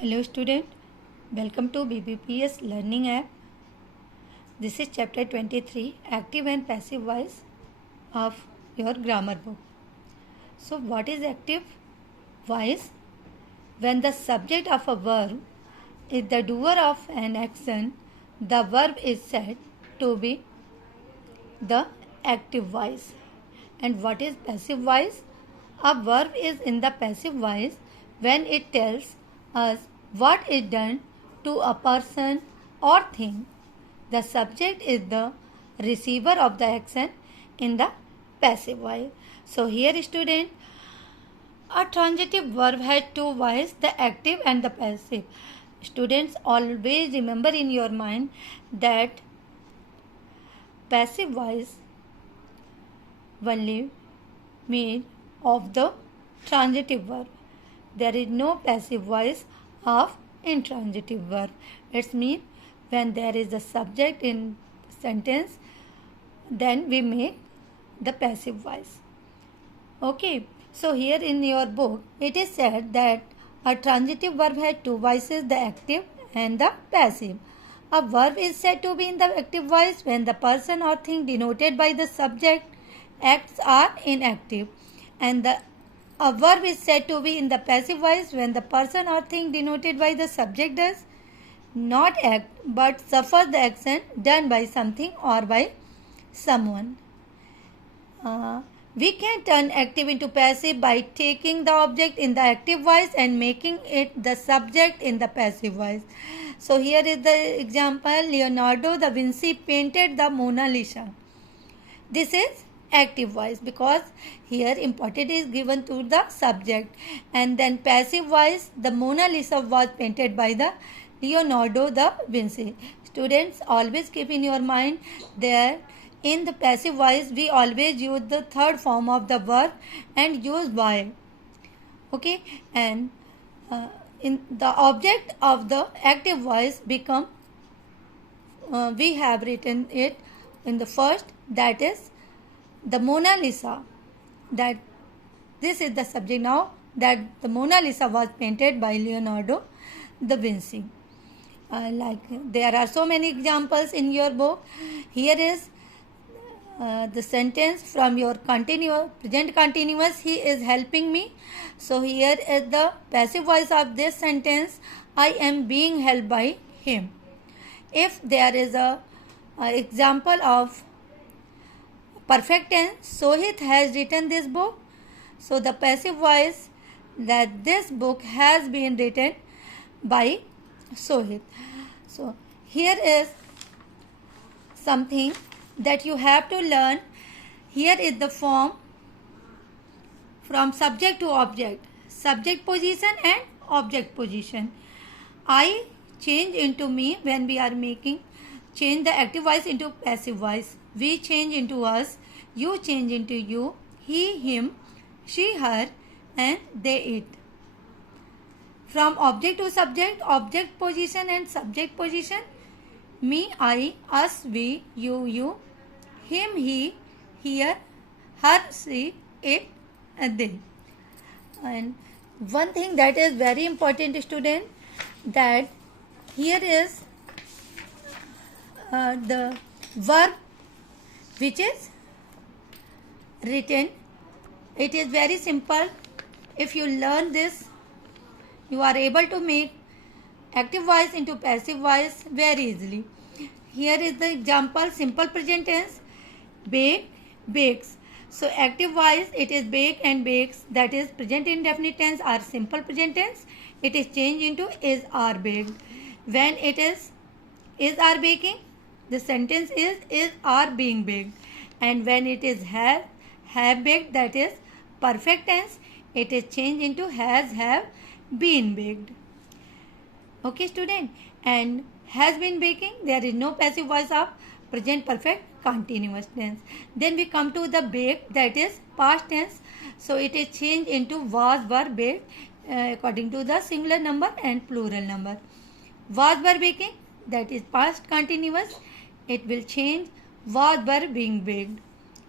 Hello student, welcome to BBPS Learning app. This is chapter 23, active and passive voice of your grammar book. So what is active voice? When the subject of a verb is the doer of an action, the verb is said to be the active voice. And what is passive voice? A verb is in the passive voice when it tells us what is done to a person or thing. The subject is the receiver of the action in the passive voice. So here student, a transitive verb has two voices, the active and the passive. Students, always remember in your mind that passive voice only means of the transitive verb. There is no passive voice of intransitive verb. It means when there is a subject in sentence, then we make the passive voice. Okay, so here in your book, it is said that a transitive verb has two voices, the active and the passive. A verb is said to be in the active voice when the person or thing denoted by the subject acts are inactive, and a verb is said to be in the passive voice when the person or thing denoted by the subject does not act but suffers the action done by something or by someone. We can turn active into passive by taking the object in the active voice and making it the subject in the passive voice. So here is the example. Leonardo da Vinci painted the Mona Lisa. This is active voice because here importance is given to the subject, and then passive voice, the Mona Lisa was painted by the Leonardo da Vinci. Students, always keep in your mind that in the passive voice we always use the third form of the verb and use by. Okay, and in the object of the active voice become we have written it in the first, that is the Mona Lisa. That this is the subject now, that the Mona Lisa was painted by Leonardo da Vinci. Like there are so many examples in your book. Here is the sentence from your present continuous, he is helping me. So here is the passive voice of this sentence, I am being helped by him. If there is a example of perfect tense, Sohit has written this book. So the passive voice, that this book has been written by Sohit. So here is something that you have to learn. Here is the form from subject to object, subject position and object position. I change into me when we are change the active voice into passive voice. We change into us, you change into you, he, him, she, her, and they, it. From object to subject, object position and subject position, me, I, us, we, you, him, he, here, her, she, it, and they. And one thing that is very important, student, that here is the verb which is written. It is very simple. If you learn this, you are able to make active voice into passive voice very easily. Here is the example, simple present tense, bake, bakes. So active voice, it is bake and bakes, that is present indefinite tense or simple present tense. It is changed into is, are baked. When it is are baking, the sentence is, are being baked. And when it is have baked, that is perfect tense, it is changed into has, have been baked. Okay student, and has been baking, there is no passive voice of present perfect continuous tense. Then we come to the bake, that is past tense. So it is changed into was, were, baked according to the singular number and plural number. Was, were baking, that is past continuous, it will change was, were being baked.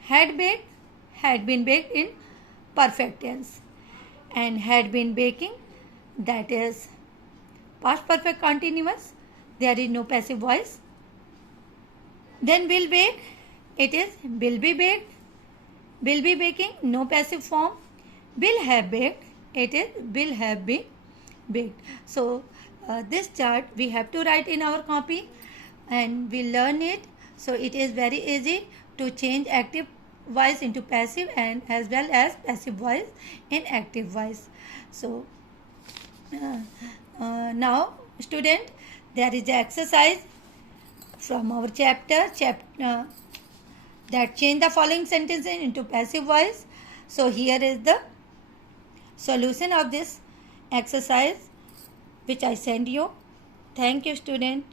Had baked, had been baked in perfect tense. And had been baking, that is past perfect continuous, there is no passive voice. Then will bake, it is will be baked. Will be baking, no passive form. Will have baked, it is will have been baked. So this chart we have to write in our copy and we learn it. So it is very easy to change active voice into passive and as well as passive voice in active voice. So now student, there is the exercise from our chapter that change the following sentences into passive voice. So here is the solution of this exercise which I send you. Thank you student.